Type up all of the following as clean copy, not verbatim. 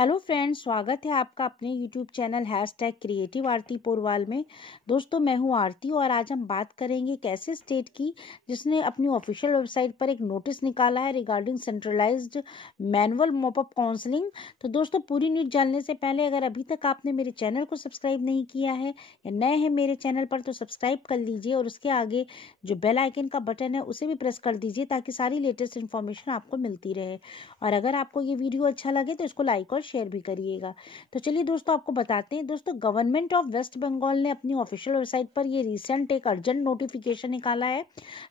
Hello friends, स्वागत है आपका अपने यूट्यूब चैनल #क्रिएटिव आरती पोरवाल में। दोस्तों, मैं हूं आरती और आज हम बात करेंगे एक ऐसे स्टेट की जिसने अपनी ऑफिशियल वेबसाइट पर एक नोटिस निकाला है regarding centralised manual mop up counselling. तो दोस्तों, पूरी न्यूज़ जानने से पहले अगर अभी तक आपने मेरे चैनल को सब्सक्राइब नहीं किया है या नए हैं मेरे चैनल पर तो सब्सक्राइब कर लीजिए और उसके आगे जो बेल आइकन का बटन है उसे भी प्रेस कर दीजिए ताकि सारी लेटेस्ट इन्फॉर्मेशन आपको मिलती रहे। और अगर आपको ये वीडियो अच्छा लगे तो इसको लाइक और शेयर भी करिएगा। तो चलिए दोस्तों, आपको बताते हैं। दोस्तों, गवर्नमेंट ऑफ वेस्ट बंगाल ने अपनी ऑफिशियल वेबसाइट पर ये रिसेंट एक अर्जेंट नोटिफिकेशन निकाला है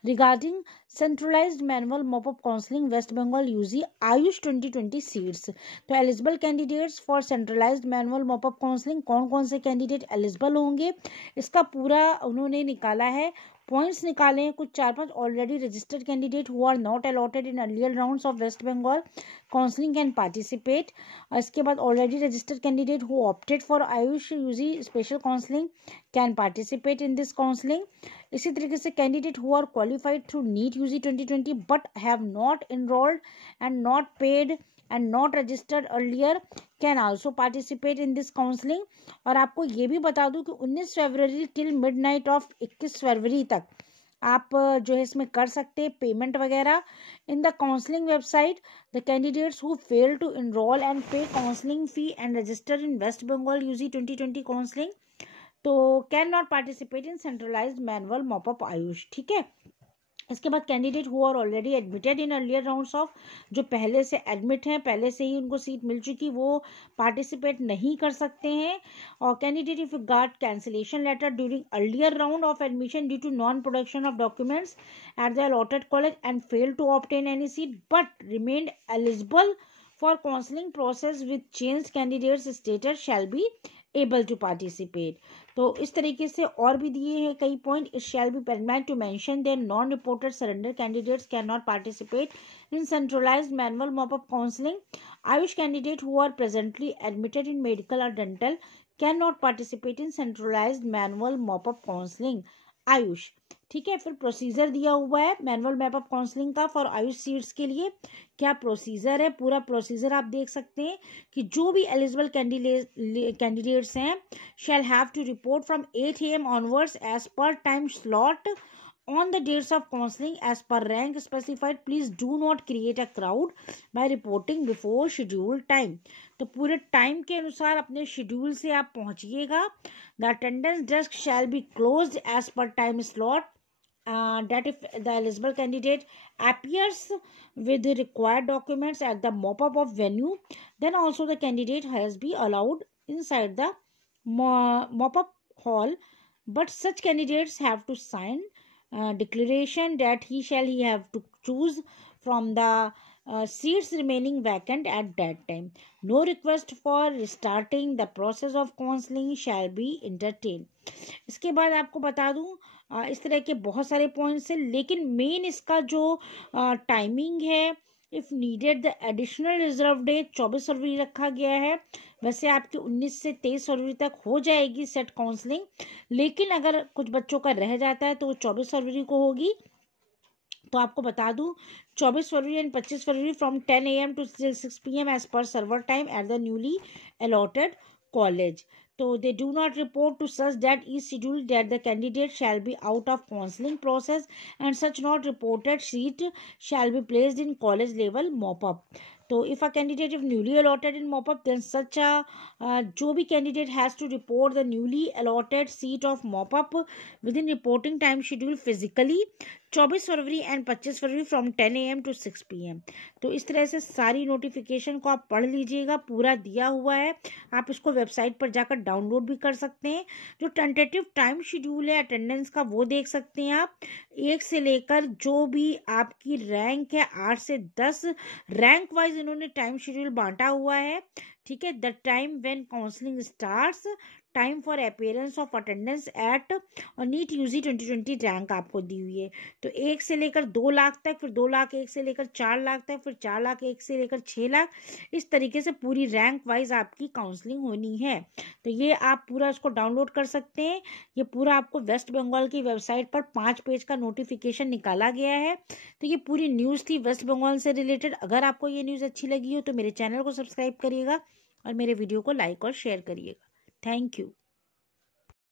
regarding centralised manual mop up counselling West Bengal UG AYUSH 2020 seats. तो eligible candidates for centralised manual mop up counselling, कौन कौन से कैंडिडेट एलिजिबल होंगे, इसका पूरा उन्होंने निकाला है। पॉइंट्स निकाले हैं कुछ 4-5। Already registered candidate who are not allotted in earlier rounds of West Bengal counselling can participate. इसके बाद already registered candidate who opted for Ayush UG special counselling can participate in this counselling. इसी तरीके से candidate who are qualified through NEET UG 2020 but have not enrolled and not paid and not registered earlier can also participate in this counseling। और आपको ये भी बता दूं कि 19 फरवरी टिल मिडनाइट ऑफ 21 फरवरी तक आप जो है इसमें कर सकते हैं पेमेंट वगैरह। In the counselling website the candidates who fail to enrol and pay counselling fee and register in West Bengal UG 2020 counselling तो can not participate in centralised manual mop up AYUSH. ठीक है। इसके बाद candidate who are already admitted in earlier rounds of, जो पहले से admit हैं, पहले से ही उनको सीट मिल चुकी, वो पार्टिसिपेट नहीं कर सकते हैं। और candidate if got cancellation letter during earlier round of admission due to non production of documents at the allotted college and fail to obtain any seat but remained eligible for counselling process with change candidates status shall be able to participate. तो इस तरीके से और भी दिए हैं कई point. It shall be permitted to mention that non reported surrender candidates can not participate in centralised manual mop up counselling. AYUSH candidate who are presently admitted in medical और dental can not participate in centralised manual mop up counselling AYUSH. ठीक है। फिर procedure दिया हुआ है manual mop up counselling का for AYUSH seats के लिए। क्या प्रोसीजर है, पूरा प्रोसीजर आप देख सकते हैं कि जो भी एलिजिबल कैंडिडेट्स हैं shall have to report from 8 AM onwards as per time slot on the dates of counseling as per rank specified. Please do not create a crowd by reporting before scheduled time। तो पूरे time के अनुसार अपने schedule से आप पहुंचिएगा। The attendance desk shall be closed as per time slot। That if the eligible candidate appears with the required documents at the mop-up of venue, then also the candidate has be allowed inside the mop-up hall, but such candidates have to sign declaration that he have to choose from the seats remaining vacant at that time। No request for restarting the process of counseling shall be entertained। इसके बाद आपको बता दूं इस तरह के बहुत सारे पॉइंट्स हैं, लेकिन मेन इसका जो टाइमिंग है, if needed the additional reserve date 24 फरवरी रखा गया है। वैसे आपकी 19 से 23 फरवरी तक हो जाएगी सेट काउंसलिंग, लेकिन अगर कुछ बच्चों का रह जाता है तो वो 24 फरवरी को होगी। तो आपको बता दूं 24 फरवरी एंड 25 फरवरी from 10 AM to 6 PM as per server time at the newly allotted college. So they do not report to such that is scheduled that the candidate shall be out of counseling process and such not reported seat shall be placed in college level mop-up। तो if a candidate is newly allotted in mop-up then such a जो भी candidate has to report the newly allotted seat of mop-up within reporting time schedule physically 24 फरवरी and 25 फरवरी from 10 AM to 6 PM। तो इस तरह से सारी notification को आप पढ़ लीजिएगा, पूरा दिया हुआ है। आप इसको वेबसाइट पर जाकर डाउनलोड भी कर सकते हैं। जो टेंटेटिव टाइम शेड्यूल है अटेंडेंस का वो देख सकते हैं आप। 1 से लेकर जो भी आपकी रैंक है 8 से 10 रैंक वाइज इन्होंने टाइम शेड्यूल बांटा हुआ है। ठीक है। The time when counselling starts, time for appearance of attendance eight और नीट यूजी 2020 रैंक आपको दी हुई है। तो 1 से लेकर 2 लाख तक, फिर 2 लाख 1 से लेकर 4 लाख तक, फिर 4 लाख 1 से लेकर 6 लाख, इस तरीके से पूरी रैंक वाइज आपकी काउंसलिंग होनी है। तो ये आप पूरा इसको डाउनलोड कर सकते हैं। ये पूरा आपको वेस्ट बंगाल की वेबसाइट पर 5 पेज का नोटिफिकेशन निकाला गया है। तो ये पूरी न्यूज़ थी वेस्ट बंगाल से रिलेटेड। अगर आपको ये न्यूज़ अच्छी लगी हो तो मेरे चैनल को सब्सक्राइब करिएगा और मेरे वीडियो को लाइक और शेयर करिएगा। Thank you.